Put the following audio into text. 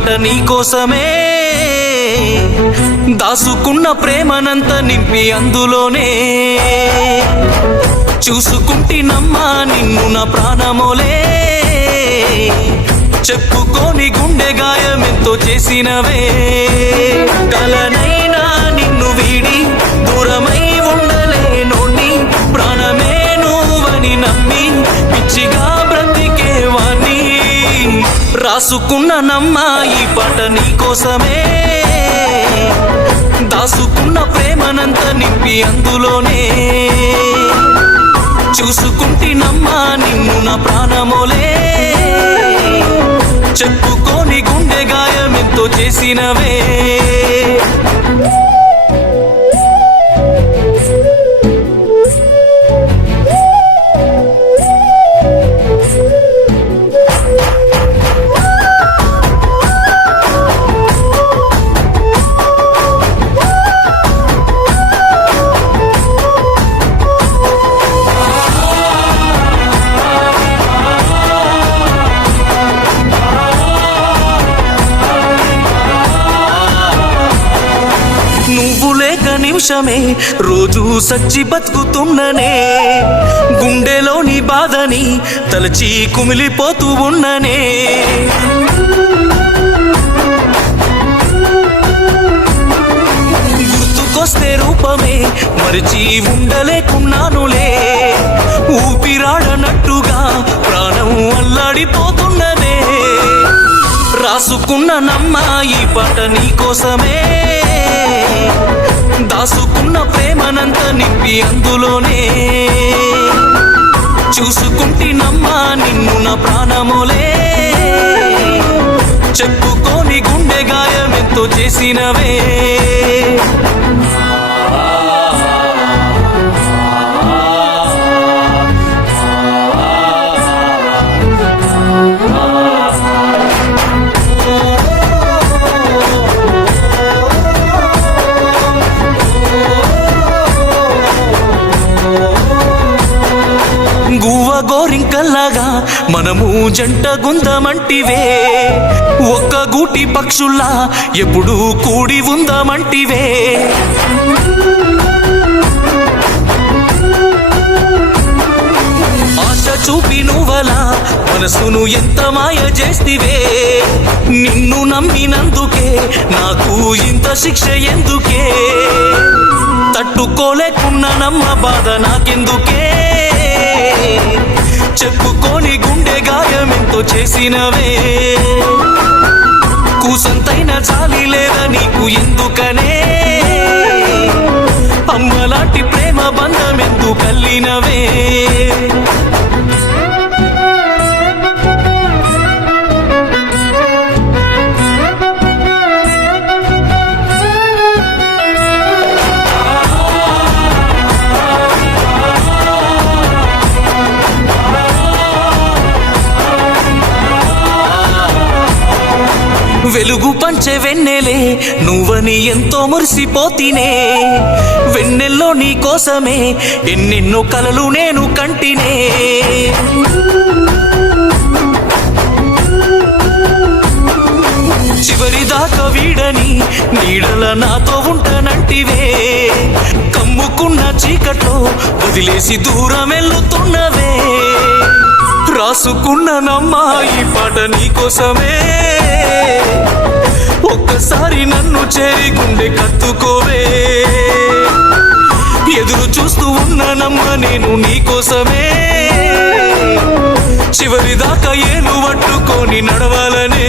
పాట నీకోసమే దాసుకున్న ప్రేమనంత నింపి అందులోనే చూసుకుంటినమ్మా నిన్ను నా ప్రాణమోలే చెప్పుకోని గుండె గాయమెంతో చేసినవే కలనైనా నిన్ను వీడి దూరమై ఉండలేనోని ప్రాణమే నువ్వని నమ్మి పిచ్చిగా బ్రతికేవాణ్ణి రాసుకున్నానమ్మా ఈ పాట నీకోసమే దాసుకున్న ప్రేమనంత నింపి అందులోనే చూసుకుంటినమ్మా నిన్ను నా ప్రాణమోలే చెప్పుకోని గుండె గాయమెంతో చేసినవే నిమిషమే రోజు సచ్చి బతుకుతున్ననే గుండెలోని బాధని తలచి కుమిలిపోతూ ఉన్ననే గుర్తుకొస్తే రూపమే మరిచి ఉండలేకున్నానులే ఊపిరాడనట్టుగా ప్రాణం అల్లాడిపోతున్నదే రాసుకున్నానమ్మా ఈ పాట నీకోసమే దాసుకున్న ప్రేమనంత నింపి అందులోనే చూసుకుంటినమ్మా నిన్ను నా ప్రాణమోలే చెప్పుకోని గుండె గాయమెంతో చేసినవే గోరింకల్లాగా మనము జంట గుందమంటివే ఒక్క గూటి పక్షుల్లా ఎప్పుడు కూడి ఉందమంటివే ఆశ చూపి నువ్వలా మనసును ఎంత మాయ చేస్తివే నిన్ను నమ్మినందుకే నాకు ఇంత శిక్ష ఎందుకే తట్టుకోలేకున్నానమ్మ బాధ నాకెందుకే చెప్పుకోని గుండె గాయమెంతో చేసినవే కూసంతైన చాలి లేదా నీకు ఎందుకనే అమ్మలాంటి ప్రేమ బంధమెందు కల్లినవే వెలుగు పంచే వెన్నెలే నువ్వని ఎంతో మురిసిపోతినే వెన్నెల్లో నీ కోసమే ఎన్నెన్నో కలలు నేను కంటినే చివరిదాకా వీడని నీడల నాతో ఉంటానంటివే కమ్ముకున్న చీకట్లో వదిలేసి దూరం వెళ్తున్నవే రాసుకున్నానమ్మా ఈ పాట నీకోసమే ఒక్కసారి నన్ను చేరి గుండె కత్తుకోవే ఎదురు చూస్తూ ఉన్నానమ్మా నేను నీకోసమే చివరిదాకా ఏలు పట్టుకొని నడవాలనే